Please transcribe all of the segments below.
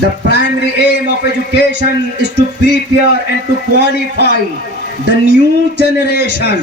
the primary aim of education is to prepare and to qualify the new generation,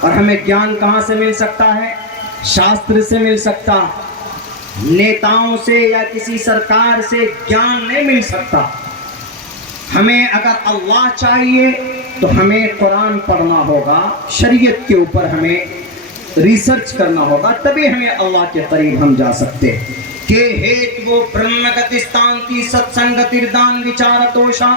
اور ہمیں گیان کہاں سے مل سکتا ہے؟ شاستر سے مل سکتا، نیتاؤں سے یا کسی سرکار سے گیان نہیں مل سکتا۔ ہمیں اگر اللہ چاہیے تو ہمیں قرآن پڑھنا ہوگا، شریعت کے اوپر ہمیں ریسرچ کرنا ہوگا، تبھی ہمیں اللہ کے قریب ہم جا سکتے۔ کہ ہیت وہ برہمگتستان کی ستسنگتردان وچارتوشا،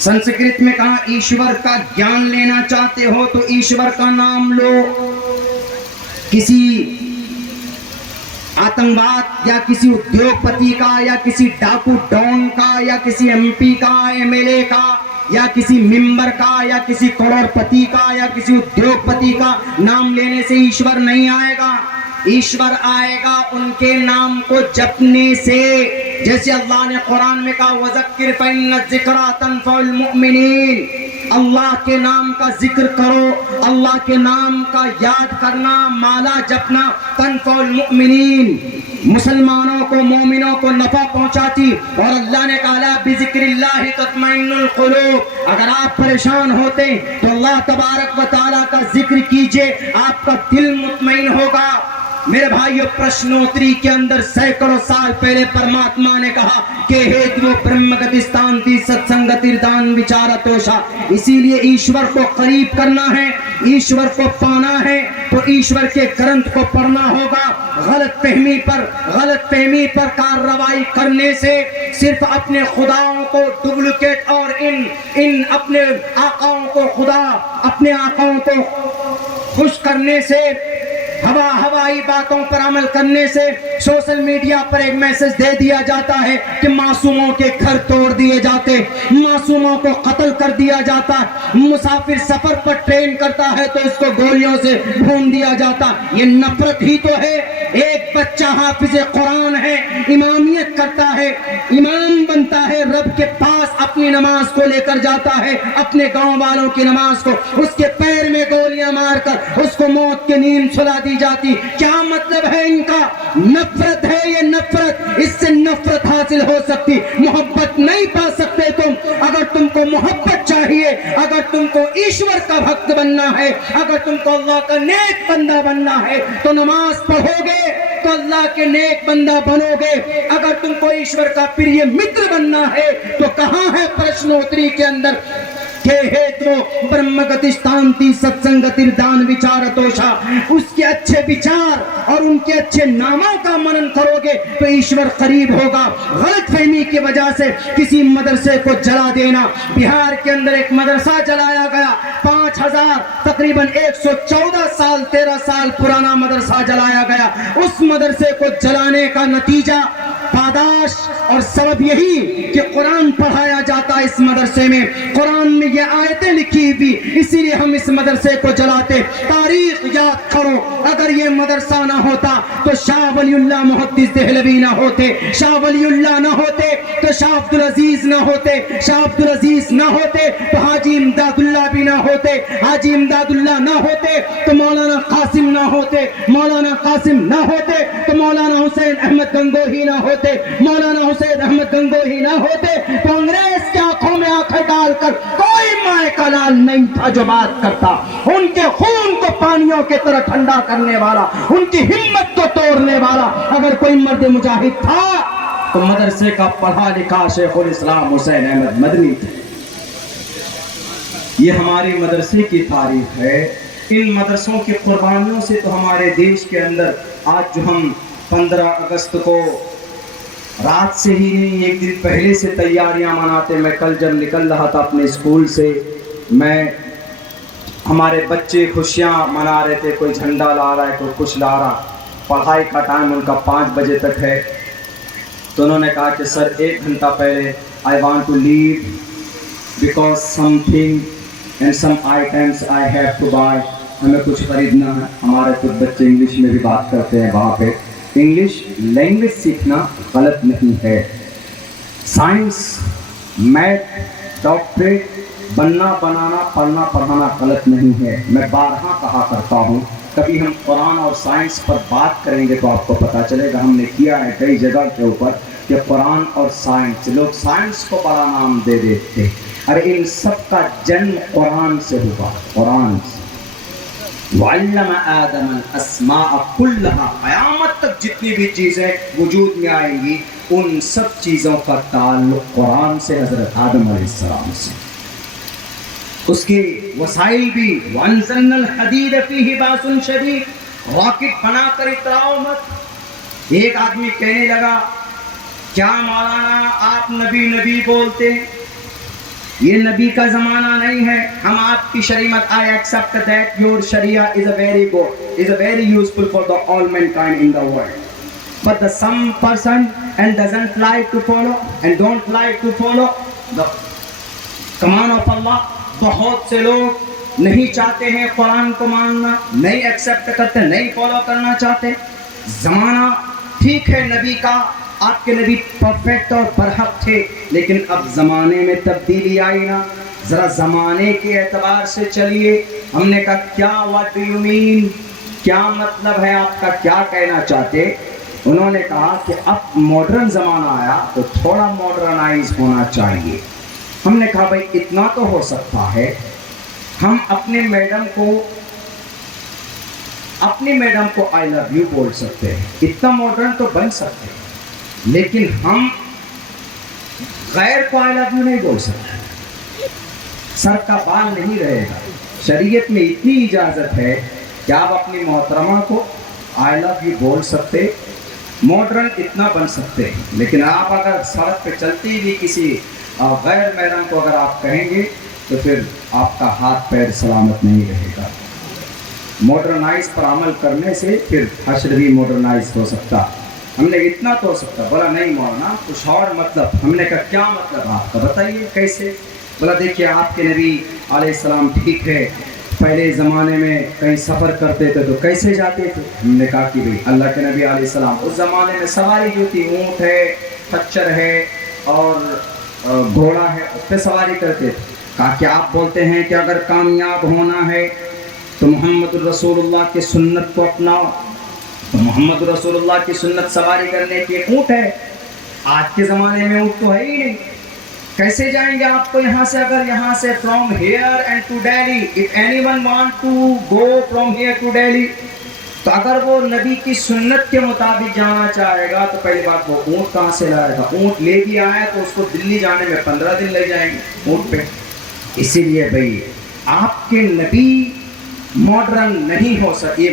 سنسکرت میں کہا ایشور کا گیان لینا چاہتے ہو تو ایشور کا نام لو۔ کسی آتنکواد یا کسی ادیوگ پتی کا یا کسی ڈاکو ڈون کا یا کسی ایم پی کا، ایم ایل اے کا یا کسی ممبر کا یا کسی کروڑ پتی کا یا کسی ادیوگ پتی کا نام لینے سے ایشور نہیں آئے گا۔ ایشور آئے گا ان کے نام کو جپنے سے، جیسے اللہ نے قرآن میں کہا وَذَكِّرْ فَإِنَّ الذِّكْرَىٰ تَنفَعُ الْمُؤْمِنِينَ، اللہ کے نام کا ذکر کرو، اللہ کے نام کا یاد کرنا، مالا جپنا تنفع المؤمنین، مسلمانوں کو مومنوں کو نفع پہنچاتی۔ اور اللہ نے کہا لا بذکر اللہ تطمئن القلوب، اگر آپ پریشان ہوتے تو اللہ تبارک و تعالیٰ کا ذکر کیجئے، آپ کا دل مطمئن ہوگا۔ میرے بھائیو، پرشنوتری کے اندر سینکڑوں سال پہلے پرماتما نے کہا کہ ہیتو برہمگتستان تی ستسنگتردان وچارتوشا، اسی لیے ایشور کو قریب کرنا ہے، ایشور کو پانا ہے تو ایشور کے گرنتھ کو پڑھنا ہوگا۔ غلط فہمی پر کارروائی کرنے سے صرف اپنے خداؤں کو ڈپلیکیٹ اور ان اپنے آقاؤں کو خدا، اپنے آقاؤں کو خوش کرنے سے، ہوائی باتوں پر عمل کرنے سے، سوشل میڈیا پر ایک میسج دے دیا جاتا ہے کہ معصوموں کے گھر توڑ دیے جاتے، معصوموں کو قتل کر دیا جاتا، مسافر سفر پر ٹرین کرتا ہے تو اس کو گولیوں سے بھون دیا جاتا۔ یہ نفرت ہی تو ہے۔ ایک بچہ حافظ قرآن ہے، امامیت کرتا ہے، امام بنتا ہے، رب کے پاس اپنی نماز کو لے کر جاتا ہے، اپنے گاؤں والوں کی نماز کو، اس کے پیر میں گولیاں مار کر اس کو موت کی نیند سلا دی جاتی۔ کیا مطلب ہے ان کا؟ نفرت ہے یہ نفرت، اس سے نفرت حاصل ہو سکتی، محبت نہیں پا سکتے تم۔ اگر تم کو محبت چاہیے، اگر تم کو ایشور کا بھکت بننا ہے، اگر تم کو اللہ کا نیک بندہ بننا ہے تو نماز پڑھو گے تو اللہ کے نیک بندہ بنو گے۔ اگر تم کو ایشور کا پریہ متر بننا ہے تو کہاں ہے پرشنوتری کے اندر کہ ہیتو برہمگتستان تی ستسنگتردان وچارتوشا، اس کے اچھے وچار اور ان کے اچھے ناموں کا منن کرو گے تو ایشور قریب ہوگا۔ غلط فہمی کی وجہ سے کسی مدرسے کو جلا دینا، بہار کے اندر ایک مدرسہ جلایا گیا، 5000 تقریباً 114 سال 13 سال پرانا مدرسہ جلایا گیا۔ اس مدرسے کو جلانے کا نتیجہ، پاداش اور سبب یہی کہ قرآن پڑھایا جاتا اس مدرسے میں، قرآن میں یہ آیتیں لکھی ہوئی، اسی لیے ہم اس مدرسے کو جلاتے۔ تاریخ یاد کرو، اگر یہ مدرسہ نہ ہوتا تو شاہ ولی اللہ محدث دہلوی نہ ہوتے، شاہ ولی اللہ نہ ہوتے تو شاہ عبدالعزیز نہ ہوتے، شاہ عبدالعزیز نہ ہوتے تو حاجی امداد اللہ بھی نہ ہوتے، حاجی امداد اللہ نہ ہوتے تو مولانا قاسم نہ ہوتے، مولانا قاسم نہ ہوتے تو مولانا حسین احمد گنگوہی نہ ہوتے، مولانا حسین احمد گنگوہی نہ ہوتے تو انگریز کے آنکھوں میں آنکھیں ڈال کر کوئی مائے کا لال نہیں تھا جو بات کرتا۔ ان کے خون کو پانیوں کی طرح ٹھنڈا کرنے والا، ان کی ہمت کو توڑنے والا اگر کوئی مرد مجاہد تھا تو مدرسے کا پڑھا لکھا شیخ الاسلام حسین احمد مدنی تھے۔ یہ ہماری مدرسے کی تاریخ ہے۔ ان مدرسوں کی قربانیوں سے تو ہمارے دیش کے اندر آج جو ہم 15 اگست کو رات سے ہی نہیں، ایک دن پہلے سے تیاریاں مناتے۔ میں کل جب نکل رہا تھا اپنے اسکول سے، ہمارے بچے خوشیاں منا رہے تھے، کوئی جھنڈا لا رہا ہے، کوئی کچھ لا رہا۔ پڑھائی کا ٹائم ان کا 5 بجے تک ہے، تو انہوں نے کہا کہ سر 1 گھنٹہ پہلے I want to leave because something and some items I have to buy، ہمیں کچھ خریدنا ہے۔ ہمارے کچھ بچے انگلش میں بھی بات کرتے ہیں وہاں پہ۔ انگلش لینگویج سیکھنا غلط نہیں ہے، سائنس، میتھ، ڈاکٹریٹ بننا، بنانا، پڑھنا، پڑھانا غلط نہیں ہے۔ میں بارہا کہا کرتا ہوں، کبھی ہم قرآن اور سائنس پر بات کریں گے تو آپ کو پتہ چلے گا، ہم نے کیا ہے کئی جگہ کے اوپر کہ قرآن اور سائنس، لوگ سائنس کو بڑا نام دے دیتے، ارے ان سب کا جنم قرآن سے ہوا، قرآن سے۔ وعلم آدم الاسماء کلھا، قیامت تک جتنی بھی چیزیں وجود میں آئیں گی ان سب چیزوں کا تعلق قرآن سے، حضرت آدم علیہ السلام سے. اس کے وسائل بھی وانزلنا الحدید فیہ باس شدید، راکٹ بنا کر اتراؤ مت. ایک آدمی کہنے لگا کیا مولانا آپ نبی نبی بولتے، یہ نبی کا زمانہ نہیں ہے، ہم آپ کی شریعت I accept that your sharia is a very good, is a very useful for the all mankind in the world. But the some person and doesn't like to follow and don't like to follow the command of Allah. بہت سے لوگ نہیں چاہتے ہیں قرآن کو ماننا، نہیں accept کرتے، نہیں فالو کرنا چاہتے. زمانہ ٹھیک ہے نبی کا، آپ کے نبی پرفیکٹ اور برحق تھے، لیکن اب زمانے میں تبدیلی آئی نا، ذرا زمانے کے اعتبار سے چلیے. ہم نے کہا کیا what do you mean، کیا مطلب ہے آپ کا، کیا کہنا چاہتے؟ انہوں نے کہا کہ اب ماڈرن زمانہ آیا تو تھوڑا ماڈرنائز ہونا چاہیے. ہم نے کہا بھائی اتنا تو ہو سکتا ہے، ہم اپنے میڈم کو آئی لو یو بول سکتے ہیں، اتنا ماڈرن تو بن سکتے ہیں، لیکن ہم غیر کو آئی لو یو نہیں بول سکتے، سر کا بال نہیں رہے گا. شریعت میں اتنی اجازت ہے کہ آپ اپنی محترمہ کو آئی لو یو بول سکتے، ماڈرن اتنا بن سکتے ہیں. لیکن آپ اگر سڑک پہ چلتی بھی کسی غیر محرم کو اگر آپ کہیں گے تو پھر آپ کا ہاتھ پیر سلامت نہیں رہے گا. ماڈرنائز پر عمل کرنے سے پھر حشر بھی ماڈرنائز ہو سکتا. ہم نے اتنا تو ہو سکتا. بولا نہیں مولانا کچھ اور مطلب. ہم نے کہا کیا مطلب آپ کا بتائیے کیسے؟ بولا دیکھیے آپ کے نبی علیہ السلام ٹھیک ہے پہلے زمانے میں کہیں سفر کرتے تھے تو کیسے جاتے تھے؟ ہم نے کہا کہ بھئی اللہ کے نبی علیہ السلام اس زمانے میں سواری جو تھی اونٹ ہے، خچر ہے اور گھوڑا ہے، اس پہ سواری کرتے تھے. کہا کہ آپ بولتے ہیں کہ اگر کامیاب ہونا ہے تو محمد الرسول اللہ کی سنت کو اپناؤ. تو محمد الرسول اللہ کی سنت سواری کرنے کی اونٹ ہے. آج کے زمانے میں اونٹ تو ہے ہی نہیں. کیسے جائیں گے آپ کو یہاں سے؟ اگر یہاں سے from here and to Delhi, if anyone want to go from here to Delhi, تو اگر وہ نبی کی سنت کے مطابق جانا چاہے گا تو پہلی بات وہ اونٹ کہاں سے لائے گا؟ اونٹ لے بھی آیا تو اس کو دلی جانے میں 15 دن لگ جائیں گے اونٹ پہ. اسی لیے بھائی آپ کے نبی ماڈرن نہیں ہو سکتے،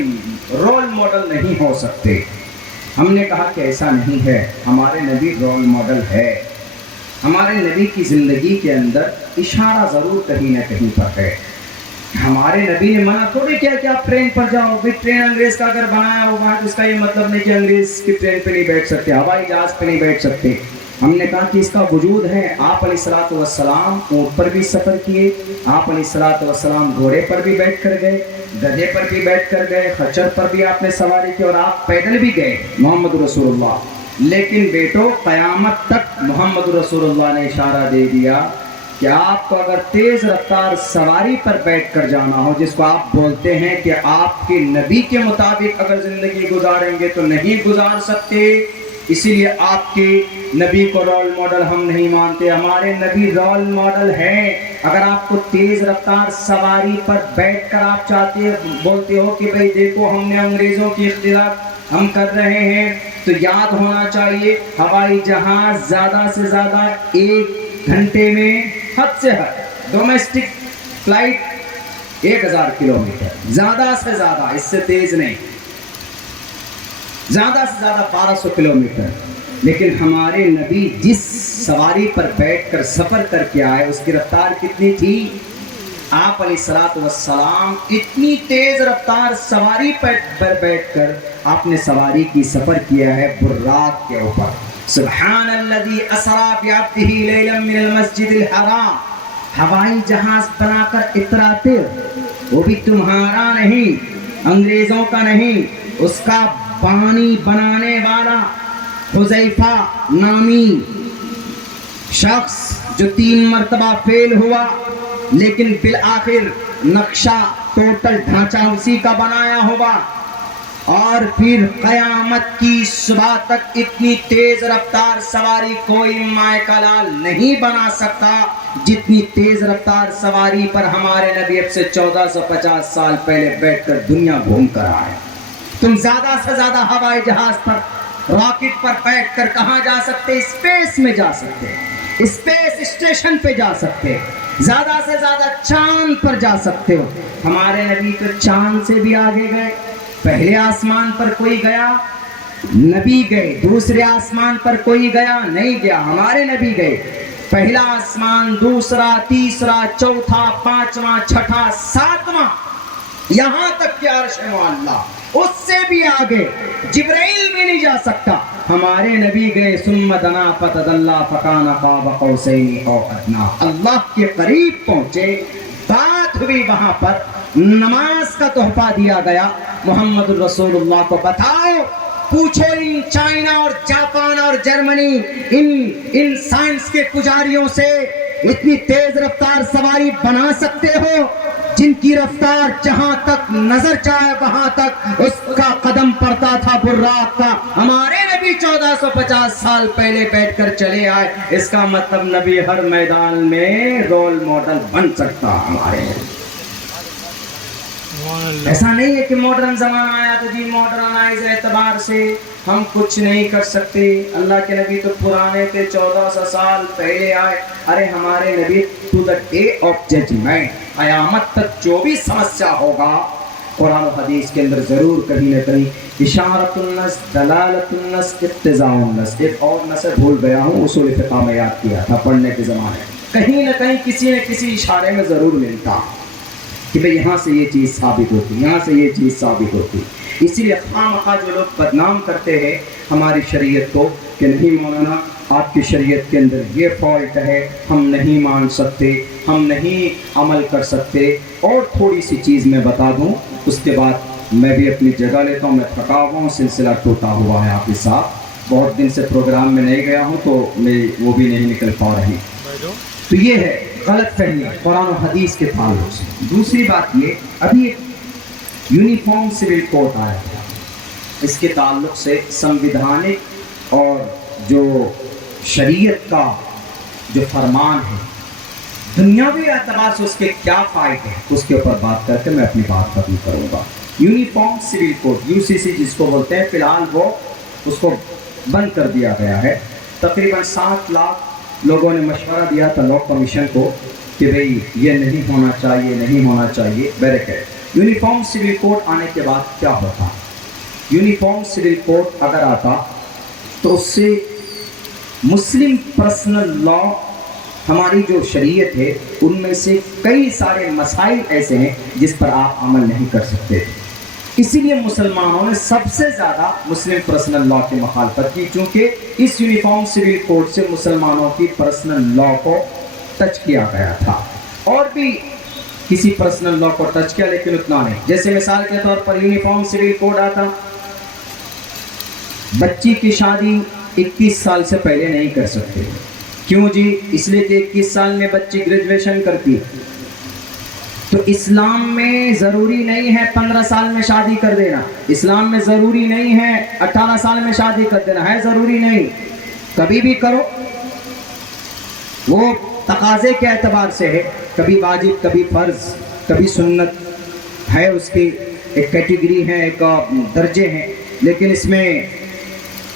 رول ماڈل نہیں ہو سکتے. ہم نے کہا کہ ایسا نہیں ہے، ہمارے نبی رول ماڈل ہے. ہمارے نبی کی زندگی کے اندر اشارہ ضرور کہیں نہ کہیں پر ہے. ہمارے نبی نے منع تھوڑی کیا کہ آپ ٹرین پر جاؤ. بھی ٹرین انگریز کا اگر بنایا ہوگا تو اس کا یہ مطلب نہیں کہ انگریز کی ٹرین پہ نہیں بیٹھ سکتے، ہوائی جہاز پہ نہیں بیٹھ سکتے. ہم نے کہا کہ اس کا وجود ہے. آپ علیہ الصلوۃ والسلام اونٹ پر بھی سفر کیے، آپ علیہ الصلوۃ والسلام گھوڑے پر بھی بیٹھ کر گئے، گدھے پر بھی بیٹھ کر گئے، خچر پر بھی آپ نے سواری کی، اور آپ پیدل بھی گئے محمد رسول اللہ. لیکن بیٹو قیامت تک محمد رسول اللہ نے اشارہ دے دیا کہ آپ کو اگر تیز رفتار سواری پر بیٹھ کر جانا ہو، جس کو آپ بولتے ہیں کہ آپ کے نبی کے مطابق اگر زندگی گزاریں گے تو نہیں گزار سکتے. اسی لیے آپ کے نبی کو رول ماڈل ہم نہیں مانتے. ہمارے نبی رول ماڈل ہیں. اگر آپ کو تیز رفتار سواری پر بیٹھ کر آپ چاہتے بولتے ہو کہ بھئی دیکھو ہم نے انگریزوں کی اختلاف ہم کر رہے ہیں، تو یاد ہونا چاہیے ہوائی جہاز زیادہ سے زیادہ 1 گھنٹے میں، حد سے حد ڈومیسٹک فلائٹ 1000 کلومیٹر، زیادہ سے زیادہ، اس سے تیز نہیں، زیادہ سے زیادہ 1200 کلومیٹر. لیکن ہمارے نبی جس سواری پر بیٹھ کر سفر کر کے آئے اس کی رفتار کتنی تھی؟ آپ علیہ الصلوۃ والسلام اتنی تیز رفتار سواری پر بیٹھ کر آپ نے سواری کی، سفر کیا ہے براق کے اوپر. سبحان الذی اسری بعبدہ لیلا من المسجد الحرام. ہوائی جہاز بنا کر اتراتے، وہ بھی تمہارا نہیں، انگریزوں کا نہیں، اس کا پانی بنانے والا حذیفہ نامی شخص جو 3 مرتبہ فیل ہوا لیکن بالآخر نقشہ ٹوٹل ڈھانچہ اسی کا بنایا ہوا. اور پھر قیامت کی صبح تک اتنی تیز رفتار سواری کوئی مائع کا لال نہیں بنا سکتا جتنی تیز رفتار سواری پر ہمارے نبی اب سے 1450 سال پہلے بیٹھ کر دنیا گھوم کر آئے. تم زیادہ سے زیادہ ہوائی جہاز پر راکٹ پر بیٹھ کر کہاں جا سکتے؟ اسپیس میں جا سکتے, اسپیس اسٹیشن پہ جا سکتے, زیادہ سے زیادہ چاند پر جا سکتے ہو. ہمارے نبی تو چاند سے بھی آگے گئے. پہلے آسمان پر کوئی گیا؟ نبی گئے. دوسرے آسمان پر کوئی گیا؟ نہیں گیا. ہمارے نبی گئے. پہلا آسمان, دوسرا, تیسرا, چوتھا, پانچواں, چھٹا, ساتواں, یہاں تک کہ عرش معلیٰ, اس سے بھی آگے جبرائیل بھی نہیں جا سکتا. ہمارے نبی گئے. ثم دنا فتدلی فکان قاب قوسین او ادنی, اللہ کے قریب پہنچے, بات ہوئی وہاں پر, نماز کا تحفہ دیا گیا. محمد الرسول اللہ کو بتاؤ, پوچھو ان چائنا اور جاپان اور جرمنی ان سائنس کے پجاریوں سے, اتنی تیز رفتار سواری بنا سکتے ہو جن کی رفتار جہاں تک نظر چاہے وہاں تک اس کا قدم پڑتا تھا براق کا. ہمارے نبی 1450 سال پہلے بیٹھ کر چلے آئے. اس کا مطلب نبی ہر میدان میں رول ماڈل بن سکتا. ہمارے ایسا نہیں ہے کہ ماڈرن زمانہ آیا تو جی ماڈرنائز اعتبار سے ہم کچھ نہیں کر سکتے. اللہ کے نبی تو پرانے تھے, 1400 سال پہلے آئے. ارے ہمارے نبی to the day of judgment, قیامت تک جو بھی سمسیا ہوگا قرآن و حدیث کے اندر ضرور کہیں نہ کہیں اشارت النس, دلالت النس, اقتضاء النس. ایک اور نس بھول گیا ہوں, اصول فقہ میں یاد کیا تھا پڑھنے کے زمانے, کہیں نہ کہیں کسی نہ کسی اشارے میں ضرور ملتا کہ بھئی یہاں سے یہ چیز ثابت ہوتی, یہاں سے یہ چیز ثابت ہوتی. اسی لیے خواہ جو لوگ بدنام کرتے ہیں ہماری شریعت کو کہ نہیں مولانا آپ کی شریعت کے اندر یہ فالٹ ہے, ہم نہیں مان سکتے, ہم نہیں عمل کر سکتے. اور تھوڑی سی چیز میں بتا دوں, اس کے بعد میں بھی اپنی جگہ لیتا ہوں. میں تھکا ہوا ہوں, سلسلہ ٹوٹا ہوا ہے آپ کے ساتھ, بہت دن سے پروگرام میں نہیں گیا ہوں تو میں وہ بھی نہیں نکل پا رہی. تو یہ ہے غلط فہمی قرآن و حدیث کے تعلق سے. دوسری بات یہ, ابھی ایک یونیفارم سول کوڈ آیا تھا, اس کے تعلق سے سمویدھانک اور جو شریعت کا جو فرمان ہے دنیاوی اعتبار سے اس کے کیا فائدے ہیں, اس کے اوپر بات کر کے میں اپنی بات ختم کروں گا. یونیفارم سول کوڈ UCC جس کو بولتے ہیں, فی الحال وہ اس کو بند کر دیا گیا ہے. تقریباً 7 لاکھ لوگوں نے مشورہ دیا تھا لاء کمیشن کو کہ بھئی یہ نہیں ہونا چاہیے, نہیں ہونا چاہیے. بیریکٹ یونیفارم سول کوڈ آنے کے بعد کیا ہوتا؟ یونیفارم سول کوڈ اگر آتا تو اس سے مسلم پرسنل لاء, ہماری جو شریعت ہے ان میں سے کئی سارے مسائل ایسے ہیں جس پر آپ عمل نہیں کر سکتے. اسی لیے مسلمانوں نے سب سے زیادہ مسلم پرسنل لاء کی مخالفت کی, چونکہ اس یونیفارم سول کوڈ سے مسلمانوں کی پرسنل لاء کو ٹچ کیا گیا تھا. اور بھی کسی پرسنل لاء کو ٹچ کیا لیکن اتنا نہیں. جیسے مثال کے طور پر یونیفارم سول کوڈ آتا, بچی کی شادی 21 سال سے پہلے نہیں کر سکتے. کیوں جی؟ اس لیے کہ 21 سال میں بچی گریجویشن کرتی. تو اسلام میں ضروری نہیں ہے 15 سال میں شادی کر دینا, اسلام میں ضروری نہیں ہے 18 سال میں شادی کر دینا, ہے ضروری نہیں, کبھی بھی کرو. وہ تقاضے کے اعتبار سے ہے, کبھی واجب, کبھی فرض, کبھی سنت ہے, اس کی ایک کیٹیگری ہے, ایک درجے ہیں. لیکن اس میں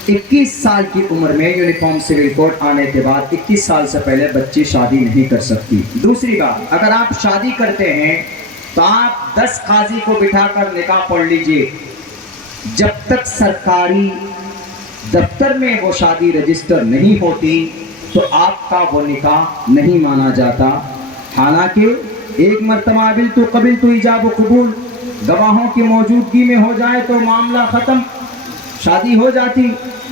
21 سال کی عمر میں یونیفارم سول کوڈ آنے کے بعد 21 سال سے پہلے بچی شادی نہیں کر سکتی. دوسری بات, اگر آپ شادی کرتے ہیں تو آپ 10 قاضی کو بٹھا کر نکاح پڑھ لیجئے, جب تک سرکاری دفتر میں وہ شادی رجسٹر نہیں ہوتی تو آپ کا وہ نکاح نہیں مانا جاتا. حالانکہ ایک مرتبہ قبل تو ایجاب و قبول گواہوں کی موجودگی میں ہو جائے تو معاملہ ختم, شادی ہو جاتی.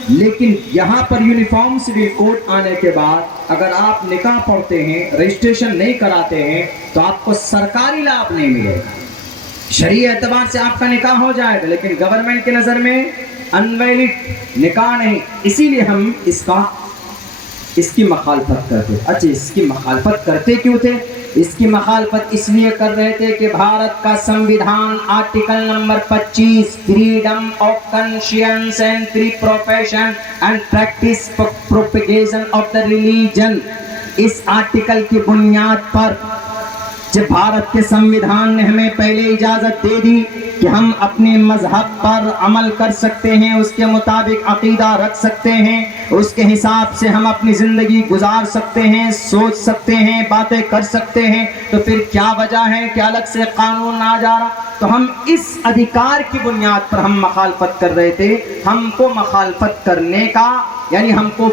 لیکن یہاں پر یونیفارم سول کوڈ آنے کے بعد اگر آپ نکاح پڑھتے ہیں, رجسٹریشن نہیں کراتے ہیں تو آپ کو سرکاری لابھ نہیں ملے گا. شرعی اعتبار سے آپ کا نکاح ہو جائے گا لیکن گورنمنٹ کی نظر میں انویلڈ نکاح نہیں. اسی لیے ہم اس کی مخالفت کرتے. اچھا, اس کی مخالفت کرتے کیوں تھے؟ اس کی مخالفت اس لیے کر رہے تھے کہ بھارت کا سمویدھان article number 25 freedom of conscience and free profession and practice propagation of the religion, اس آرٹیکل کی بنیاد پر جب بھارت کے سمویدھان نے ہمیں پہلے اجازت دے دی کہ ہم اپنے مذہب پر عمل کر سکتے ہیں، اس کے مطابق عقیدہ رکھ سکتے ہیں، اس کے حساب سے ہم اپنی زندگی گزار سکتے ہیں، سوچ سکتے ہیں، باتیں کر سکتے ہیں، تو پھر کیا وجہ ہے کہ الگ سے قانون نہ جا رہا؟ تو ہم اس ادھیکار کی بنیاد پر ہم مخالفت کر رہے تھے. ہم کو مخالفت کرنے کا یعنی ہم کو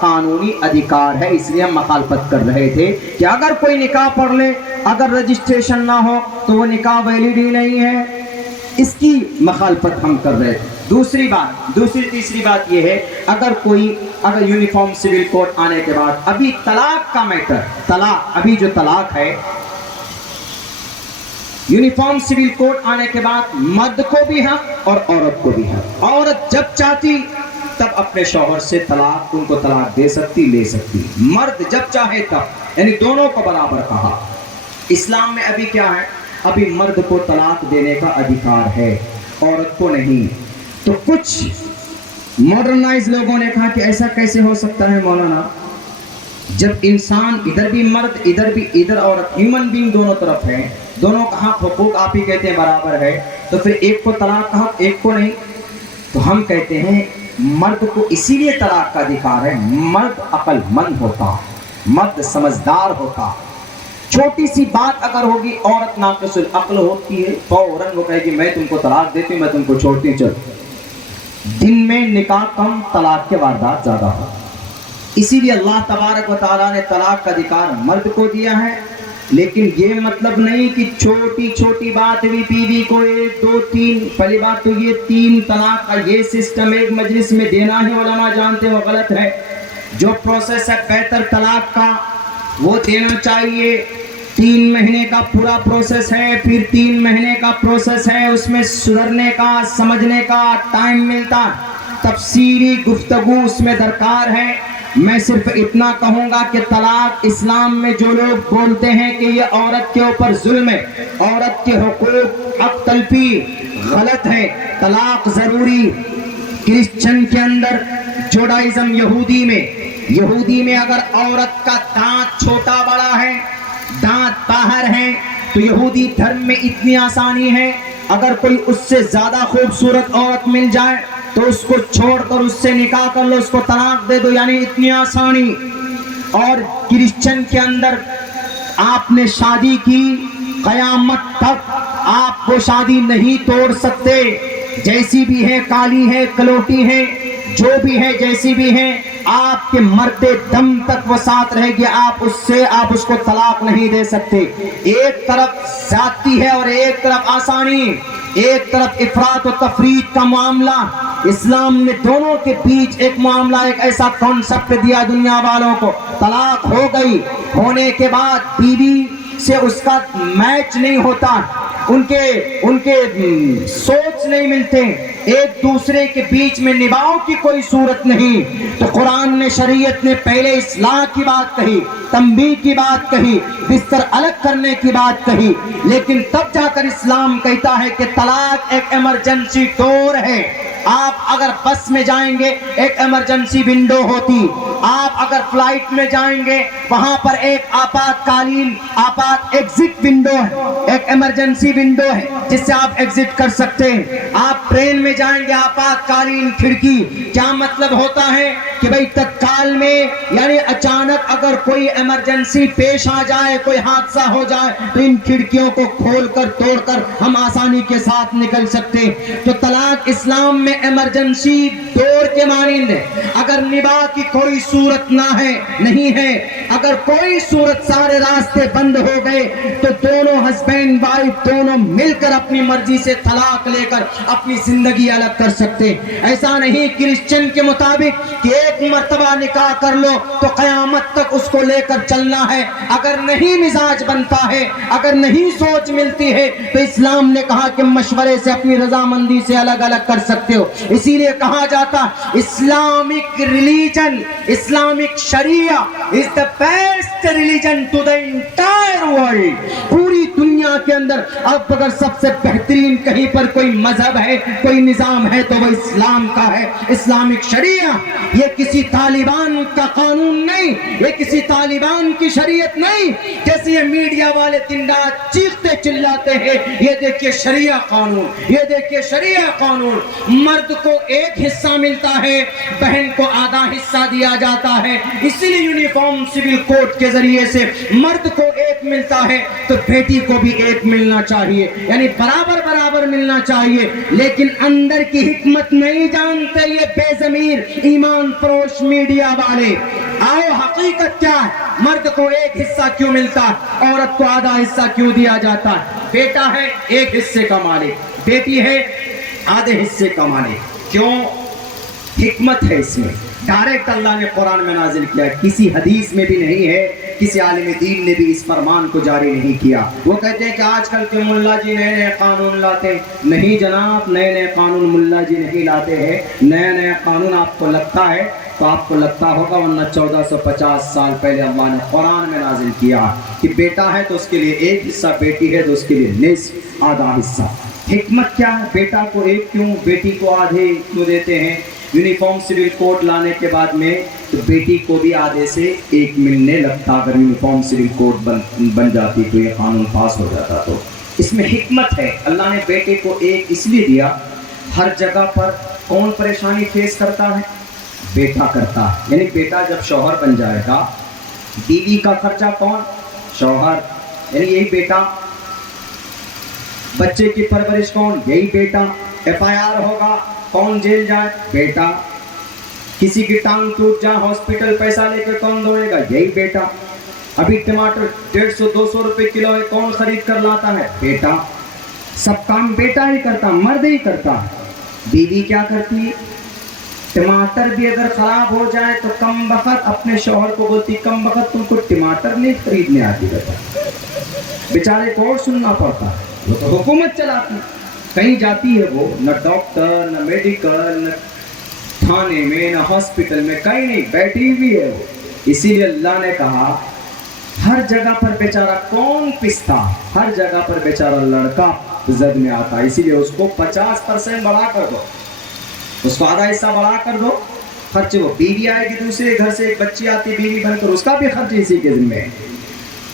قانونی ادھیکار ہے، اس لیے ہم مخالفت کر رہے تھے کہ اگر کوئی نکاح پڑھ لے، اگر رجسٹریشن نہ ہو تو وہ نکاح ویلڈ ہی نہیں ہے. اس کی مخالفت ہم کر رہے تھے. تیسری بات یہ ہے، اگر یونیفارم سول کوڈ آنے کے بعد ابھی طلاق کا میٹر، ابھی جو طلاق ہے، یونیفارم سول کوڈ آنے کے بعد مرد کو بھی حق اور عورت کو بھی حق. عورت جب چاہتی تب اپنے شوہر سے ان کو طلاق دے سکتی، لے سکتی. مرد جب چاہے تب، یعنی دونوں کو برابر کہا. اسلام میں ابھی کیا ہے؟ ابھی مرد کو طلاق دینے کا ادھیکار ہے، عورت کو نہیں. تو کچھ ماڈرنائز لوگوں نے کہا کہ ایسا کیسے ہو سکتا ہے مولانا، جب انسان ادھر بھی مرد ادھر عورت، ہیومن بینگ دونوں طرف ہیں، دونوں کا حق حقوق آپ ہی کہتے ہیں برابر ہے، تو پھر ایک کو طلاق کا حق ایک کو نہیں. تو ہم کہتے ہیں مرد کو اسی لیے طلاق کا ادھیکار ہے، مرد عقل مند ہوتا، مرد سمجھدار ہوتا. چھوٹی سی بات اگر ہوگی، عورت ناقص العقل ہوتی ہے، فوراً وہ کہے گی میں تم کو طلاق دیتی ہوں، میں تم کو چھوڑتی ہوں. چل، دن میں نکاح کم، طلاق کے واردات زیادہ ہو. اسی لیے اللہ تبارک و تعالیٰ نے طلاق کا ادھیکار مرد کو دیا ہے. لیکن یہ مطلب نہیں کہ چھوٹی چھوٹی بات بھی بیوی کو 1 2 3، پہلی بات تو یہ 3 طلاق کا یہ سسٹم ایک مجلس میں دینا ہی علماء جانتے ہیں وہ غلط ہے. جو پروسیس ہے بہتر طلاق کا وہ دینا چاہیے. 3 مہینے کا پورا پروسیس ہے، پھر 3 مہینے کا پروسیس ہے، اس میں سدھرنے کا، سمجھنے کا ٹائم ملتا. تفصیلی گفتگو اس میں درکار ہے. میں صرف اتنا کہوں گا کہ طلاق اسلام میں جو لوگ بولتے ہیں کہ یہ عورت کے اوپر ظلم ہے، عورت کے حقوق حق تلفی، غلط ہے. طلاق ضروری. کرسچن کے اندر، جوڈائزم یہودی میں اگر عورت کا دانت چھوٹا بڑا ہے، دانت باہر ہیں، تو یہودی دھرم میں اتنی آسانی ہے، اگر کوئی اس سے زیادہ خوبصورت عورت مل جائے تو اس کو چھوڑ کر اس سے نکاح کر لو، اس کو طلاق دے دو، یعنی اتنی آسانی. اور کرسچن کے اندر آپ نے شادی کی، قیامت تک آپ وہ شادی نہیں توڑ سکتے. جیسی بھی ہے، کالی ہے، کلوٹی ہے، جو بھی ہے، جیسی بھی ہے، آپ کے مرتے دم تک وہ ساتھ رہے گی. آپ اس کو طلاق نہیں دے سکتے. ایک طرف زیادتی ہے اور ایک طرف آسانی، ایک طرف افراط و تفریط کا معاملہ. اسلام نے دونوں کے بیچ ایک معاملہ، ایک ایسا کانسیپٹ دیا دنیا والوں کو. طلاق ہو گئی، ہونے کے بعد بیوی سے اس کا میچ نہیں ہوتا، ان کے سوچ نہیں ملتے، ایک دوسرے کے بیچ میں نباؤ کی کوئی صورت نہیں. تو قرآن نے، شریعت نے پہلے اصلاح کی بات کہی، تنبیہ کی بات کہی، بستر الگ کرنے کی بات کہی، لیکن تب جا کر اسلام کہتا ہے کہ طلاق ایک ایمرجنسی ڈور ہے. آپ اگر بس میں جائیں گے ایک ایمرجنسی ونڈو ہوتی، آپ اگر فلائٹ میں جائیں گے وہاں پر ایک آپات ایگزٹ ونڈو ہے، ایک ایمرجنسی ونڈو ہے جس سے آپ ایگزٹ کر سکتے ہیں. آپ ٹرین میں جائیں گے آپات کالین کھڑکی. کیا مطلب ہوتا ہے کہ بھئی تتکال میں، یعنی اچانک اگر کوئی ایمرجنسی پیش آ جائے، کوئی حادثہ ہو جائے تو ان کھڑکیوں کو کھول کر توڑ کر ہم آسانی کے ساتھ نکل سکتے. تو طلاق اسلام میں ایمرجنسی ڈور کے مانند ہے. اگر نباہ کی کوئی صورت نہیں ہے، اگر کوئی صورت، سارے راستے بند ہو گئے، تو دونوں ہسبینڈ وائف دونوں مل کر اپنی مرضی سے طلاق لے کر اپنی زندگی الگ کر سکتے. ایسا نہیں کرسچن کے مطابق کہ ایک مرتبہ نکاح کر لو تو قیامت تک اس کو لے کر چلنا ہے. اگر نہیں مزاج بنتا ہے، اگر نہیں سوچ ملتی ہے، تو اسلام نے کہا کہ مشورے سے، اپنی رضامندی سے الگ الگ کر سکتے ہو. اسی لیے کہا جاتا Islamic religion, Islamic Sharia is the best religion to the entire world. پوری دنیا کے اندر اب اگر سب سے بہترین کہیں پر کوئی مذہب ہے, کوئی نظام ہے تو وہ اسلام کا ہے, اسلامک شریعہ. یہ کسی طالبان کا قانون نہیں, یہ کسی طالبان کی شریعت نہیں. جیسے یہ میڈیا والے دن رات چیختے چلاتے ہیں, یہ دیکھیے شریعہ قانون, یہ دیکھیے شریعہ قانون. مرد کو ایک حصہ ملتا ہے, بہن کو آدھا حصہ دیا جاتا ہے. اسی لیے یونیفارم سول کوڈ کے ذریعے سے مرد کو ایک ملتا ہے تو بیٹی کو بھی ایک ملنا چاہیے, یعنی برابر برابر ملنا چاہیے. لیکن اندر کی حکمت نہیں جانتے یہ بے ضمیر ایمان فروش میڈیا والے. آؤ حقیقت کیا ہے, مرد کو ایک حصہ کیوں ملتا ہے, عورت کو آدھا حصہ کیوں دیا جاتا ہے؟ بیٹا ہے ایک حصے کا مالک, بیٹی ہے آدھے حصے کا مالک. کیوں؟ حکمت ہے اس میں. ڈائریکٹ اللہ نے قرآن میں نازل کیا, کسی حدیث میں بھی نہیں ہے, کسی عالم دین نے بھی اس فرمان کو جاری نہیں کیا. وہ کہتے ہیں کہ آج کل کے ملا جی نئے نئے قانون لاتے ہیں. نہیں جناب, نئے نئے قانون ملا جی نہیں لاتے ہیں. نئے نئے قانون آپ کو لگتا ہے تو آپ کو لگتا ہوگا, ورنہ 1450 سال پہلے اللہ نے قرآن میں نازل کیا کہ بیٹا ہے تو اس کے لیے ایک حصہ, بیٹی ہے تو اس کے لیے نصف, آدھا حصہ. حکمت کیا ہے؟ بیٹا کو ایک کیوں, بیٹی کو آدھے کیوں دیتے ہیں؟ یونیفارم سول کوڈ لانے کے بعد میں تو بیٹی کو بھی آدھے سے ایک ملنے لگتا. اگر یونیفارم سول کوڈ بن جاتی تو یہ قانون پاس ہو جاتا. تو اس میں حکمت ہے. اللہ نے بیٹے کو ایک اس لیے دیا, ہر جگہ پر کون پریشانی فیس کرتا ہے؟ بیٹا کرتا ہے. یعنی بیٹا جب شوہر بن جائے گا, بیوی کا خرچہ کون؟ شوہر, یعنی یہی بیٹا. بچے کی پرورش کون؟ یہی بیٹا. FIR ہوگا, کون جیل جائے؟ بیٹا. کسی کی ٹانگ ٹوٹ جائے, ہاسپٹل پیسہ لے کے کون دوئے گا؟ یہی بیٹا. ابھی ٹماٹر 150-200 روپے کلو ہے, کون خرید کر لاتا ہے؟ بیٹا. سب کام بیٹا ہی کرتا, مرد ہی کرتا. بیوی کیا کرتی ہے؟ ٹماٹر بھی اگر خراب ہو جائے تو کم بخت اپنے شوہر کو بولتی, کم بخت تم کو ٹماٹر نہیں خریدنے آتی. بیٹا بیچارے کو اور سننا پڑتا ہے, وہ تو حکومت چلاتی. کہیں جاتی ہے وہ, نہ ڈاکٹر نہ میڈیکل, نہ تھانے میں نہ ہاسپٹل میں, کہیں نہیں, بیٹھی ہوئی ہے وہ. اسی لیے اللہ نے کہا ہر جگہ پر بیچارہ کون پستا, ہر جگہ پر بیچارہ لڑکا زد میں آتا. اسی لیے اس کو 50% بڑھا کر دو, اس کو آدھا حصہ بڑھا کر دو خرچ. وہ بیوی آئے گی دوسرے گھر سے, ایک بچی آتی بیوی بن کر, اس کا بھی خرچ اسی کے ذمہ ہے.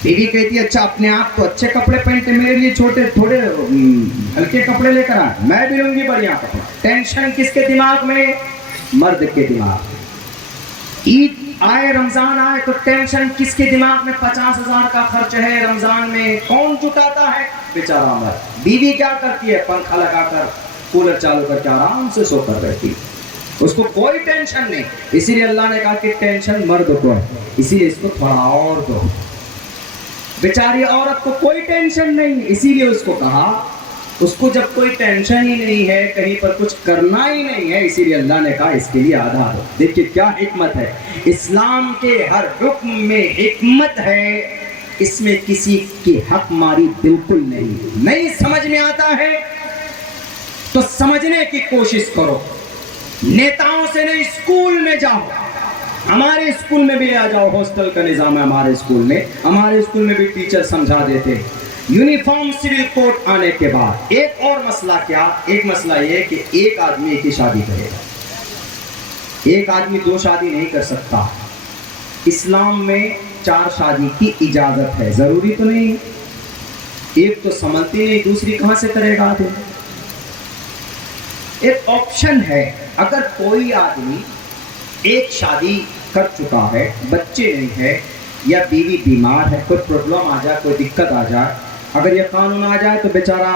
بیوی کہتی ہے اچھا اپنے آپ تو اچھے کپڑے پہنتے, میرے لیے چھوٹے تھوڑے ہلکے کپڑے لے کر آئے, میں بھی لوں گی بڑھیا کپڑا. ٹینشن کس کے دماغ میں؟ مرد کے دماغ میں. عید آئے, رمضان آئے تو ٹینشن کس کے دماغ میں؟ 50,000 کا خرچ ہے رمضان میں, کون جٹاتا ہے؟ بیچارہ مرد. بیوی کیا کرتی ہے؟ پنکھا لگا کر, کولر چالو کر کے آرام سے سو کر رہتی, اس کو کوئی ٹینشن نہیں. اسی لیے اللہ نے کہا کہ ٹینشن مرد کو ہے, اسی لیے اس کو تھوڑا اور دو. بیچاری عورت کو کوئی ٹینشن نہیں, اسی لیے اس کو کہا, اس کو جب کوئی ٹینشن ہی نہیں ہے, کہیں پر کچھ کرنا ہی نہیں ہے, اسی لیے اللہ نے کہا اس کے لیے آدھا دو. دیکھیے کیا حکمت ہے. اسلام کے ہر حکم میں حکمت ہے, اس میں کسی کی حق ماری بالکل نہیں. نہیں سمجھ میں آتا ہے تو سمجھنے کی کوشش کرو. نیتاؤں سے نہیں, اسکول میں جاؤ. ہمارے اسکول میں بھی آ جاؤ, ہاسٹل کا نظام ہے ہمارے اسکول میں, ہمارے اسکول میں بھی ٹیچر سمجھا دیتے. یونیفارم سول کوڈ آنے کے بعد ایک اور مسئلہ کیا؟ ایک مسئلہ یہ کہ ایک آدمی ایک ہی شادی کرے گا, ایک آدمی 2 شادی نہیں کر سکتا. اسلام میں 4 شادی کی اجازت ہے, ضروری تو نہیں. ایک تو سمجھتی نہیں, دوسری کہاں سے کرے گا آدمی؟ ایک آپشن ہے. اگر کوئی آدمی ایک شادی کر چکا ہے, بچے نہیں ہے, یا بیوی بیمار ہے, کوئی پرابلم آ جائے, کوئی دقت آ جائے, اگر یہ قانون آ جائے تو بیچارہ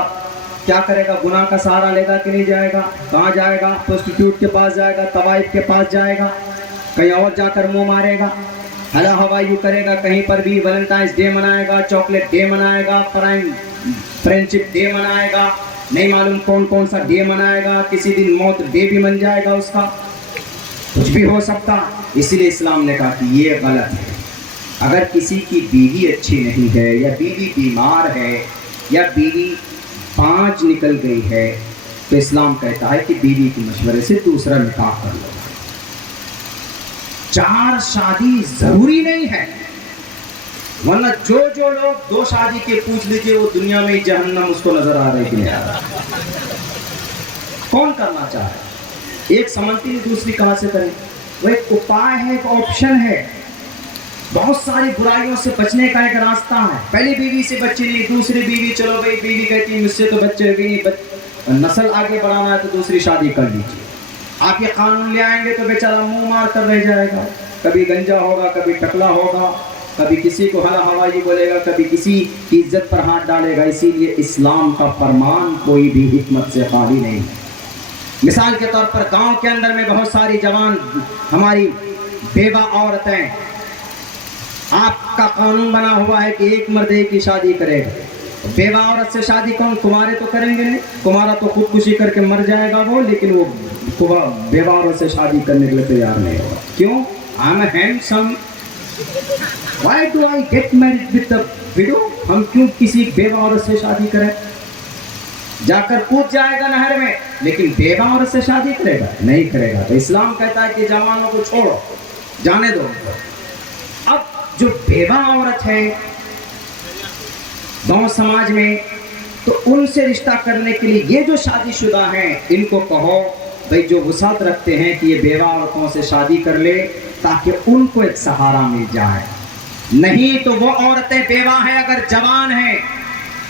کیا کرے گا؟ گناہ کا سہارا لے گا کہ نہیں جائے گا؟ کہاں جائے گا؟ پروسٹیٹیوٹ کے پاس جائے گا, طوائف کے پاس جائے گا, کہیں اور جا کر منہ مارے گا, ہلا ہوا یوں کرے گا. کہیں پر بھی ویلنٹائنس ڈے منائے گا, چاکلیٹ ڈے منائے گا, فرینڈشپ ڈے منائے گا, نہیں معلوم کون کون سا ڈے منائے گا, کسی دن موت ڈے بھی بن جائے گا اس کا, کچھ بھی ہو سکتا. اسی لیے اسلام نے کہا کہ یہ غلط ہے. اگر کسی کی بیوی اچھی نہیں ہے, یا بیوی بیمار ہے, یا بیوی 5 نکل گئی ہے, تو اسلام کہتا ہے کہ بیوی کے مشورے سے دوسرا نکاح کر لو. 4 شادی ضروری نہیں ہے, ورنہ جو لوگ 2 شادی کے پوچھ لیجئے وہ دنیا میں جہنم اس کو نظر آ رہی کہ نہیں آ رہا. کون کرنا چاہے؟ ایک سمجھتی ہے دوسری کہاں سے کریں. وہ ایک اپائے ہے، ایک آپشن ہے. بہت ساری برائیوں سے بچنے کا ایک راستہ ہے. پہلی بیوی سے بچی لی، دوسری بیوی، چلو بھائی بیوی کہتی ہے مجھ سے تو بچے بھی نہیں، نسل آگے بڑھانا ہے تو دوسری شادی کر لیجیے. آپ یہ قانون لے آئیں گے تو بیچارہ منہ مار کر رہ جائے گا. کبھی گنجا ہوگا، کبھی ٹکلا ہوگا، کبھی کسی کو ہلا ہوائی بولے گا، کبھی کسی کی عزت پر ہاتھ ڈالے گا. اسی لیے اسلام کا فرمان کوئی بھی حکمت سے خالی نہیں ہے. مثال کے طور پر گاؤں کے اندر میں بہت ساری جوان ہماری بیوہ عورتیں، آپ کا قانون بنا ہوا ہے کہ ایک مرد ایک کی شادی کرے گا. بیوہ عورت سے شادی کون؟ کمارے تو کریں گے نہیں. کمارا تو خودکشی کر کے مر جائے گا وہ، لیکن وہ بیوہ عورت سے شادی کرنے کے لیے تیار نہیں ہوگا. کیوں؟ I'm a handsome. Why do I get married with a widow? ہم کیوں کسی بیوہ عورت سے شادی کریں؟ جا کر کود جائے گا نہر میں، لیکن بیوہ عورت سے شادی کرے گا؟ نہیں کرے گا. تو اسلام کہتا ہے کہ جوانوں کو چھوڑو، جانے دو. اب جو بیوہ عورت ہے گاؤں سماج میں، تو ان سے رشتہ کرنے کے لیے یہ جو شادی شدہ ہیں ان کو کہو بھائی جو وسعت رکھتے ہیں کہ یہ بیوہ عورتوں سے شادی کر لے تاکہ ان کو ایک سہارا مل جائے. نہیں تو وہ عورتیں بیوہ ہیں اگر جوان ہیں،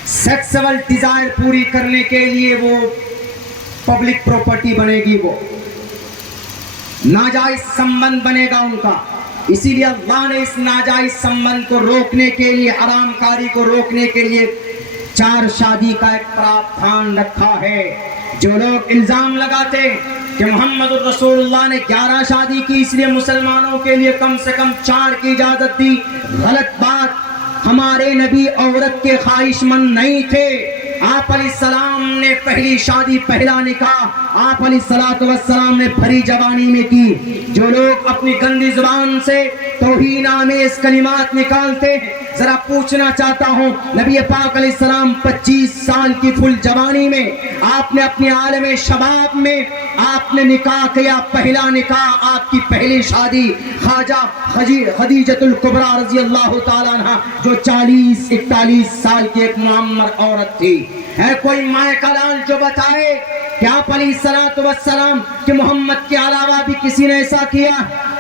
سیکسول ڈیزائر پوری کرنے کے لیے وہ پبلک پراپرٹی بنے گی، وہ ناجائز سمبند بنے گا ان کا. اسی لیے اللہ نے اس ناجائز سمبند کو روکنے کے لیے، حرام کاری کو روکنے کے لیے 4 شادی کا ایک پراودھان رکھا ہے. جو لوگ الزام لگاتے کہ محمد الرسول اللہ نے 11 شادی کی اس لیے مسلمانوں کے لیے کم سے کم 4 کی اجازت دی، غلط بات. ہمارے نبی عورت کے خواہش مند نہیں تھے. آپ علیہ السلام نے پہلی شادی، پہلا نکاح آپ علیہ السلام نے بھری جوانی میں کی. جو لوگ اپنی گندی زبان سے توہین آمیز کلمات نکالتے ہیں، ذرا پوچھنا چاہتا ہوں، نبی پاک علیہ السلام 25 سال کی فل جوانی میں آپ نے اپنے عالم شباب میں آپ نے نکاح کیا. پہلا نکاح، آپ کی پہلی شادی خواجہ خدیجۃ الکبریٰ رضی اللہ تعالیٰ عنہ، جو 40-41 سال کی ایک معمر عورت تھی. ہے کوئی مائیں کا لال جو بتائے کہ آپ علیہ السلام کہ محمد کے علاوہ بھی کسی نے ایسا کیا؟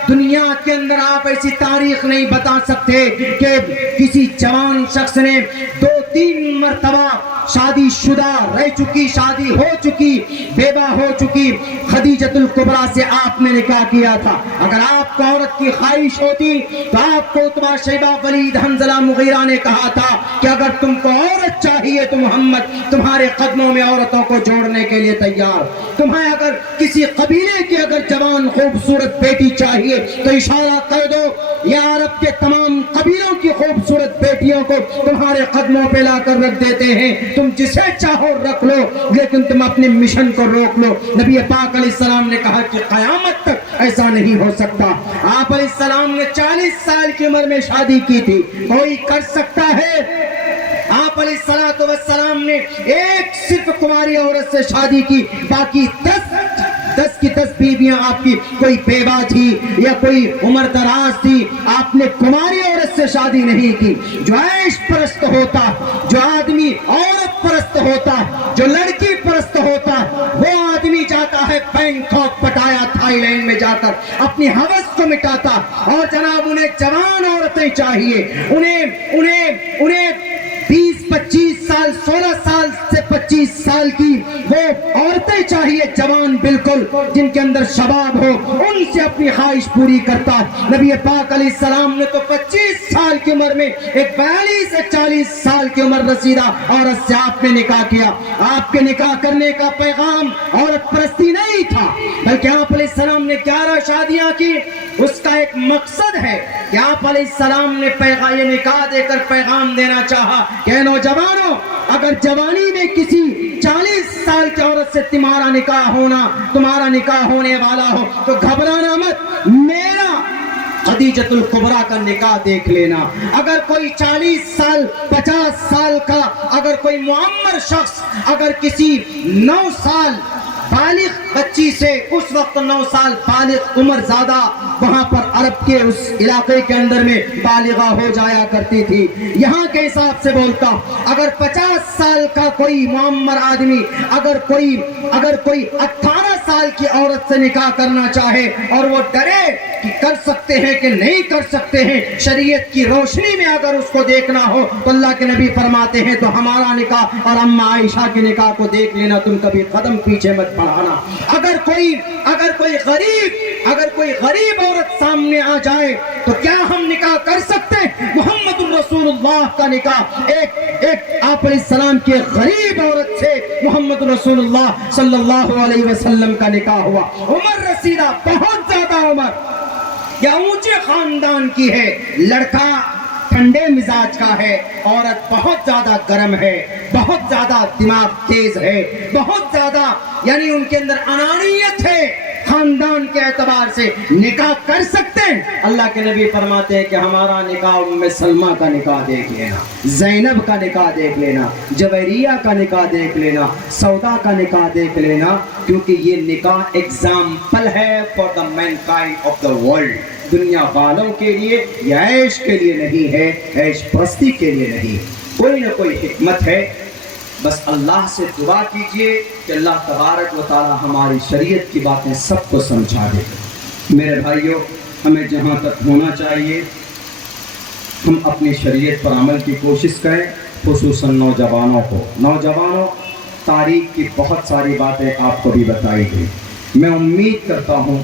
دنیا کے اندر آپ ایسی تاریخ نہیں بتا سکتے کہ کسی جوان شخص نے 2-3 مرتبہ شادی شدہ رہ چکی، شادی ہو چکی، بیوہ ہو چکی خدیجۃ الکبریٰ سے آپ نے نکاح کیا تھا. اگر آپ کو عورت کی خواہش ہوتی تو آپ کو عتبہ، شیبہ، ولید، حنظلہ، مغیرہ نے کہا تھا کہ اگر تم کو عورت چاہیے تو محمد تمہارے قدموں میں عورتوں کو جوڑنے کے لیے تیار. تمہیں اگر کسی قبیلے کی اگر جوان خوبصورت بیٹی چاہیے تو اشارہ کر دو، یا عرب کے تمام قبیلوں کی خوبصورت بیٹیوں کو تمہارے قدموں پہ لا کر رکھ دیتے ہیں. تم جسے چاہو رکھ لو، لیکن تم اپنے مشن کو روک لو. نبی پاک علیہ السلام نے کہا کہ قیامت تک ایسا نہیں ہو سکتا. آپ علیہ السلام نے 40 سال کی عمر میں شادی کی تھی. کوئی کر سکتا ہے؟ آپ علیہ السلام نے ایک صرف کماری عورت سے شادی کی، باقی 10 کی 10 بیویاں آپ کی کوئی بیوہ تھی یا کوئی عمر دراز تھی. آپ نے کماری عورت سے شادی نہیں کی. جو عیش پرست ہوتا، جو آدمی عورت پرست ہوتا، جو لڑکی پرست ہوتا، وہ آدمی جاتا ہے بینکاک، پٹایا، تھائی لینڈ میں جا کر اپنی ہوس کو مٹاتا. اور جناب انہیں جوان عورتیں چاہیے، انہیں 20-25 سال، 16 سال سے 25 سال کی وہ عورتیں چاہیے، جوان بالکل، جن کے اندر شباب ہو، ان سے اپنی خواہش پوری کرتا. نبی پاک علیہ السلام نے تو 25 سال کی عمر میں ایک 42 سے 40 سال کی عمر رسیدہ عورت سے آپ نے نکاح کیا. آپ کے نکاح کرنے کا پیغام عورت پرستی نہیں تھا، بلکہ آپ علیہ السلام نے 11 شادیاں کی. اس کا ایک مقصد ہے کہ آپ علیہ السلام نے یہ نکاح دے کر پیغام دینا چاہا کہ نوجوانوں، اگر جوانی میں کسی 40 سال کی عورت سے تمہارا نکاح ہونے والا ہو تو گھبرانا مت، میرا خدیجۃ الکبریٰ کا نکاح دیکھ لینا. اگر کوئی 40 سال 50 سال کا اگر کوئی معمر شخص اگر کسی 9 سال بالغ بچی سے، اس وقت 9 سال بالغ عمر زیادہ وہاں پر عرب کے اس علاقے کے اندر میں بالغہ ہو جایا کرتی تھی. یہاں کے حساب سے بولتا ہوں, اگر 50 سال کا کوئی معمر آدمی اگر کوئی 18 سال کی عورت سے نکاح کرنا چاہے اور وہ ڈرے کہ کر سکتے ہیں کہ نہیں کر سکتے ہیں, شریعت کی روشنی میں اگر اس کو دیکھنا ہو تو اللہ کے نبی فرماتے ہیں تو ہمارا نکاح اور اماں عائشہ کے نکاح کو دیکھ لینا, تم کبھی قدم پیچھے مت بڑھانا. اگر کوئی غریب عورت سامنے آ جائے تو کیا ہم نکاح کر سکتے ہیں؟ محمد الرسول اللہ کا نکاح ایک آپ علیہ السلام کے غریب عورت سے محمد رسول اللہ صلی اللہ علیہ وسلم کا نکاح ہوا. عمر رسیدہ, بہت زیادہ عمر, یا اونچے خاندان کی ہے, لڑکا ٹھنڈے مزاج کا ہے, عورت بہت زیادہ گرم ہے, بہت زیادہ دماغ تیز ہے, بہت زیادہ یعنی ان کے اندر انانیت ہے. خاندان کے اعتبار سے نکاح کر سکتے ہیں. اللہ کے نبی فرماتے ہیں کہ ہمارا نکاح ام سلمہ کا نکاح دیکھ لینا, زینب کا نکاح دیکھ لینا, جویریہ کا نکاح دیکھ لینا, سودا کا نکاح دیکھ لینا, کیونکہ یہ نکاح ایگزامپل ہے for the mankind of the world. دنیا والوں کے لیے یا عیش کے لیے نہیں ہے, عیش پرستی کے لیے نہیں. کوئی نہ کوئی حکمت ہے. بس اللہ سے دعا کیجئے کہ اللہ تبارک و تعالی ہماری شریعت کی باتیں سب کو سمجھا دے. میرے بھائیوں, ہمیں جہاں تک ہونا چاہیے ہم اپنی شریعت پر عمل کی کوشش کریں, خصوصاً نوجوانوں تاریخ کی بہت ساری باتیں آپ کو بھی بتائی گئی. میں امید کرتا ہوں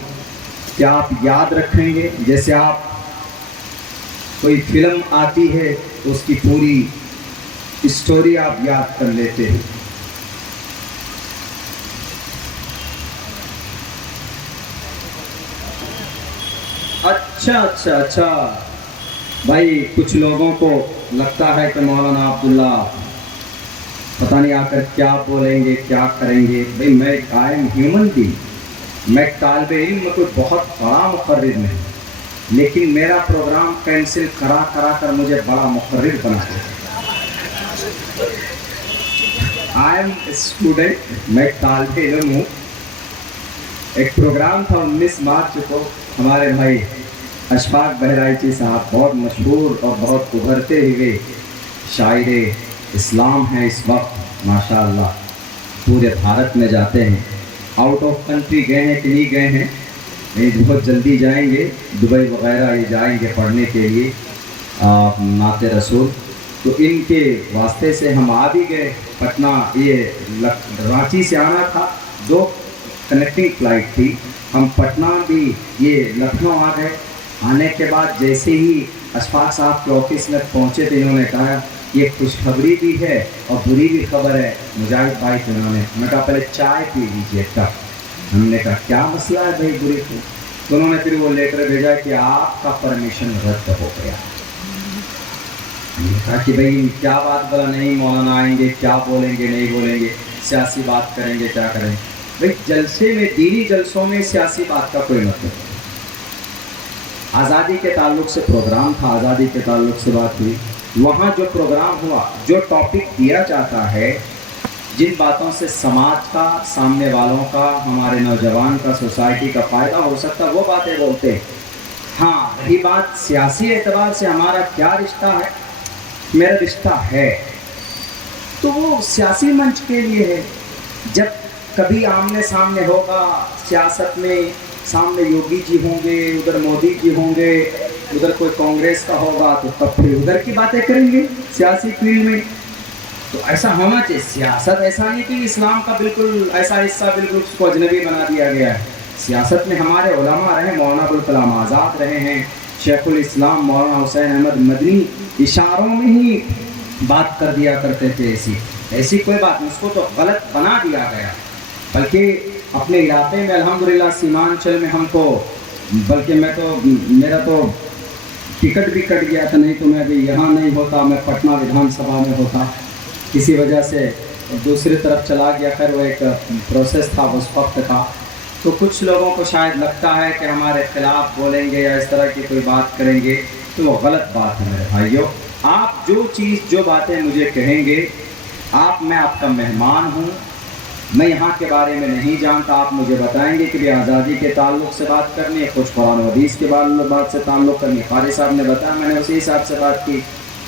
کہ آپ یاد رکھیں گے. جیسے آپ کوئی فلم آتی ہے تو اس کی پوری اسٹوری آپ یاد کر لیتے ہیں. اچھا بھائی, کچھ لوگوں کو لگتا ہے کہ مولانا عبداللہ پتہ نہیں آ کر کیا بولیں گے, کیا کریں گے. بھائی میں آئی ایم ہیومن بینگ, میں طالب علم, میں کوئی بہت بڑا مقرر نہیں, لیکن میرا پروگرام کینسل کرا کر مجھے بڑا مقرر بنا دیا. آئی ایم اسٹوڈنٹ, میں طالب علم ہوں. ایک پروگرام تھا 19 مارچ کو, ہمارے بھائی اشفاق بہرائچی صاحب, بہت مشہور اور بہت ابھرتے ہوئے شاعر اسلام ہیں اس وقت ماشاء اللہ, پورے بھارت میں جاتے ہیں. آؤٹ آف کنٹری گئے ہیں کہ نہیں گئے ہیں, نہیں بہت جلدی جائیں گے, دبئی وغیرہ یہ جائیں گے پڑھنے کے لیے نعت رسول. تو ان کے واسطے سے ہم آ بھی گئے پٹنہ. یہ رانچی سے آنا تھا, 2 کنیکٹنگ فلائٹ تھی. ہم پٹنہ بھی یہ لکھنؤ آ گئے. آنے کے بعد جیسے ہی اشفاق صاحب کے آفس میں پہنچے تو انہوں نے کہا یہ خوشخبری بھی ہے اور بری بھی خبر ہے. مجاہد بھائی کو انہوں نے کہا پہلے چائے پی لیجیے تب. ہم نے کہا کیا مسئلہ ہے بھائی بری کو؟ تو انہوں نے پھر وہ لیٹر بھیجا کہ آپ کا پرمیشن رد ہو گیا. کہا کہ بھائی کیا بات بولا, نہیں مولانا آئیں گے, کیا بولیں گے نہیں بولیں گے, سیاسی بات کریں گے کیا کریں گے. بھائی جلسے میں, دینی جلسوں میں سیاسی بات کا کوئی مطلب نہیں. آزادی کے تعلق سے پروگرام تھا, آزادی کے تعلق سے بات ہوئی. وہاں جو پروگرام ہوا, جو ٹاپک دیا جاتا ہے, جن باتوں سے سماج کا, سامنے والوں کا, ہمارے نوجوان کا, سوسائٹی کا فائدہ ہو سکتا ہے, وہ باتیں بولتے ہیں. ہاں رہی بات سیاسی اعتبار سے ہمارا کیا رشتہ ہے, میرا رشتہ ہے تو وہ سیاسی منچ کے لیے ہے. جب کبھی آمنے سامنے ہوگا سیاست میں, سامنے یوگی جی ہوں گے, ادھر مودی جی ہوں گے, ادھر کوئی کانگریس کا ہوگا, تو تب پھر ادھر کی باتیں کریں گے سیاسی فیلڈ میں. تو ایسا ہونا چاہیے. سیاست ایسا نہیں کہ اسلام کا بالکل ایسا حصہ بالکل اس کو اجنبی بنا دیا گیا ہے. سیاست میں ہمارے علماء رہے, مولانا ابوالکلام آزاد رہے ہیں, شیخ الاسلام مولانا حسین احمد مدنی اشاروں میں ہی بات کر دیا کرتے تھے. ایسی کوئی بات نہیں, اس کو تو غلط بنا دیا گیا. بلکہ اپنے علاقے میں الحمدللہ سیمانچل میں ہم کو, بلکہ میرا تو ٹکٹ بھی کٹ گیا تھا, نہیں تو میں ابھی یہاں نہیں ہوتا, میں پٹنہ ودھان سبھا میں ہوتا. کسی وجہ سے دوسری طرف چلا گیا. خیر وہ ایک پروسیس تھا اس وقت کا. تو کچھ لوگوں کو شاید لگتا ہے کہ ہمارے خلاف بولیں گے یا اس طرح کی کوئی بات کریں گے, تو وہ غلط بات ہے میرے بھائیوں. آپ جو چیز جو باتیں مجھے کہیں گے, میں آپ کا مہمان ہوں, میں یہاں کے بارے میں نہیں جانتا، آپ مجھے بتائیں گے کہ بھی آزادی کے تعلق سے بات کرنی ہے، کچھ قرآن و حدیث کے بات سے تعلق کرنی ہے۔ قاری صاحب نے بتایا، میں نے اسی حساب سے بات کی۔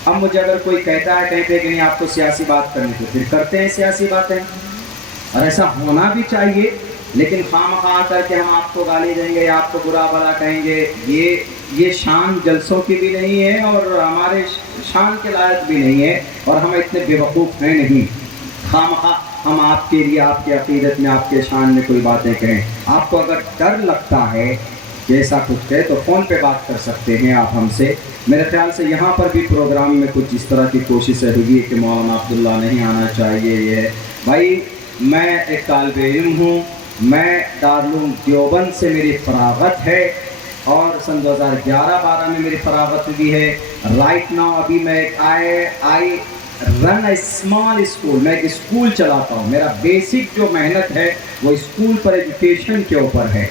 اب مجھے اگر کوئی کہتا ہے کہیں پہ کہ نہیں آپ کو سیاسی بات کرنی، تو پھر کرتے ہیں سیاسی باتیں، اور ایسا ہونا بھی چاہیے، لیکن خواہ کر کے ہم آپ کو گالی دیں گے یا آپ کو برا بھلا کہیں گے، یہ شان جلسوں کی بھی نہیں ہے اور ہمارے شان کے لائق بھی نہیں ہے، اور ہم اتنے بے وقوف ہیں نہیں خواہ ہم آپ کے لیے، آپ کے عقیدت میں، آپ کے شان میں کوئی باتیں کہیں۔ آپ کو اگر ڈر لگتا ہے جیسا کچھ ہے تو فون پہ بات کر سکتے ہیں آپ ہم سے۔ میرے خیال سے یہاں پر بھی پروگرام میں کچھ اس طرح کی کوششیں ہوئی کہ مولانا عبداللہ نہیں آنا چاہیے۔ یہ بھائی میں ایک طالب علم ہوں، میں دارالعلوم دیوبند سے میری فراغت ہے، اور سن 2011-12 میں میری فراغت ہوئی ہے۔ رائٹ ناؤ ابھی میں آئی رن اے اسمال اسکول، میں ایک اسکول چلاتا ہوں۔ میرا بیسک جو محنت ہے وہ اسکول پر ایجوکیشن کے اوپر ہے،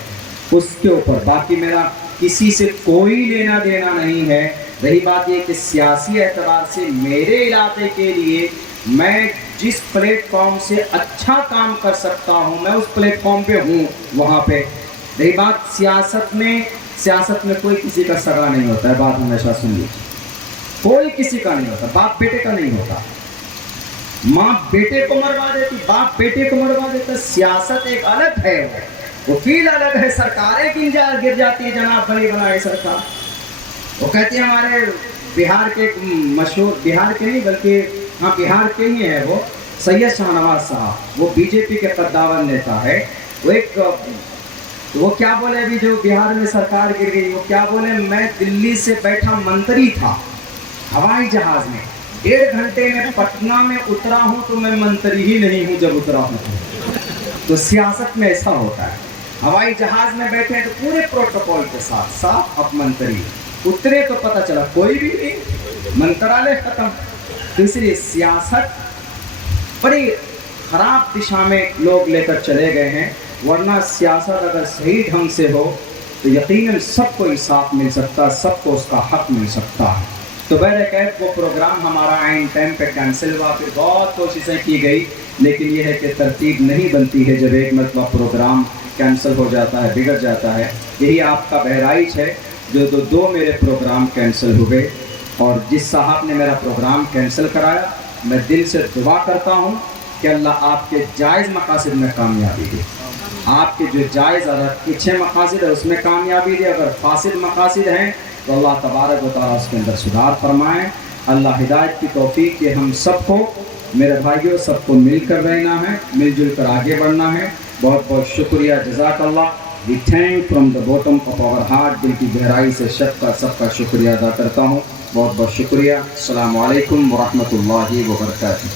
اس کے اوپر، باقی میرا کسی سے کوئی لینا دینا نہیں ہے۔ رہی بات یہ کہ سیاسی اعتبار سے میرے علاقے کے لیے میں جس پلیٹ فارم سے اچھا کام کر سکتا ہوں میں اس پلیٹ فارم پہ ہوں وہاں پہ۔ رہی بات سیاست میں کوئی کسی کا سگا نہیں ہوتا ہے، بات ہمیشہ سن لیجیے، کوئی کسی کا نہیں ہوتا، باپ بیٹے کا نہیں ہوتا، ماں بیٹے کو مروا دیتی، باپ بیٹے کو مروا دیتا۔ سیاست ایک الگ ہے، وکیل الگ ہے، سرکاریں گر جاتی ہے جناب بنی بنائے سرکار۔ وہ کہتی ہے ہمارے بہار کے مشہور، بہار کے نہیں بلکہ ہاں بہار کے ہی ہیں، وہ سید شاہ نواز صاحب، وہ بی جے پی کے قداور نیتا ہے۔ وہ کیا بولے ابھی جو بہار میں سرکار گر گئی، وہ کیا بولے، میں دلی سے بیٹھا منتری تھا ہوائی جہاز میں، 1.5 گھنٹے میں پٹنہ میں اترا ہوں تو میں منتری ہی نہیں ہوں جب اترا ہوں۔ تو سیاست میں ایسا ہوتا ہے، ہوائی جہاز میں بیٹھے ہیں تو پورے پروٹوکول کے ساتھ صاف، اب منتری اترے تو پتہ چلا کوئی بھی نہیں، منترالیہ ختم۔ تو اس لیے سیاست بڑی خراب دشا میں لوگ لے کر چلے گئے ہیں، ورنہ سیاست اگر صحیح ڈھنگ سے ہو تو یقیناً سب کو انصاف مل سکتا ہے، سب کو اس کا حق مل سکتا ہے۔ تو بہرکیف وہ پروگرام ہمارا عین ٹائم پہ کینسل ہوا، پھر بہت کوششیں کی گئی، لیکن یہ ہے کہ ترتیب نہیں بنتی ہے جب ایک مرتبہ پروگرام کینسل ہو جاتا ہے، بگڑ جاتا ہے۔ یہی آپ کا بہرائچ ہے جو دو میرے پروگرام کینسل ہوئے، اور جس صاحب نے میرا پروگرام کینسل کرایا میں دل سے دعا کرتا ہوں کہ اللہ آپ کے جائز مقاصد میں کامیابی دے، آپ کے جو جائز اور اچھے مقاصد ہے اس میں کامیابی دے، اگر فاسد مقاصد ہیں تو اللہ تبارک و تعالیٰ اس کے اندر سدھار فرمائیں۔ اللہ ہدایت کی توفیق کہ ہم سب کو، میرے بھائیوں، سب کو مل کر رہنا ہے، مل جل کر آگے بڑھنا ہے۔ بہت بہت شکریہ، جزاک اللہ۔ We thank from the bottom of our heart, دل کی گہرائی سے سب کا شکریہ ادا کرتا ہوں۔ بہت بہت شکریہ۔ السلام علیکم ورحمۃ اللہ وبرکاتہ۔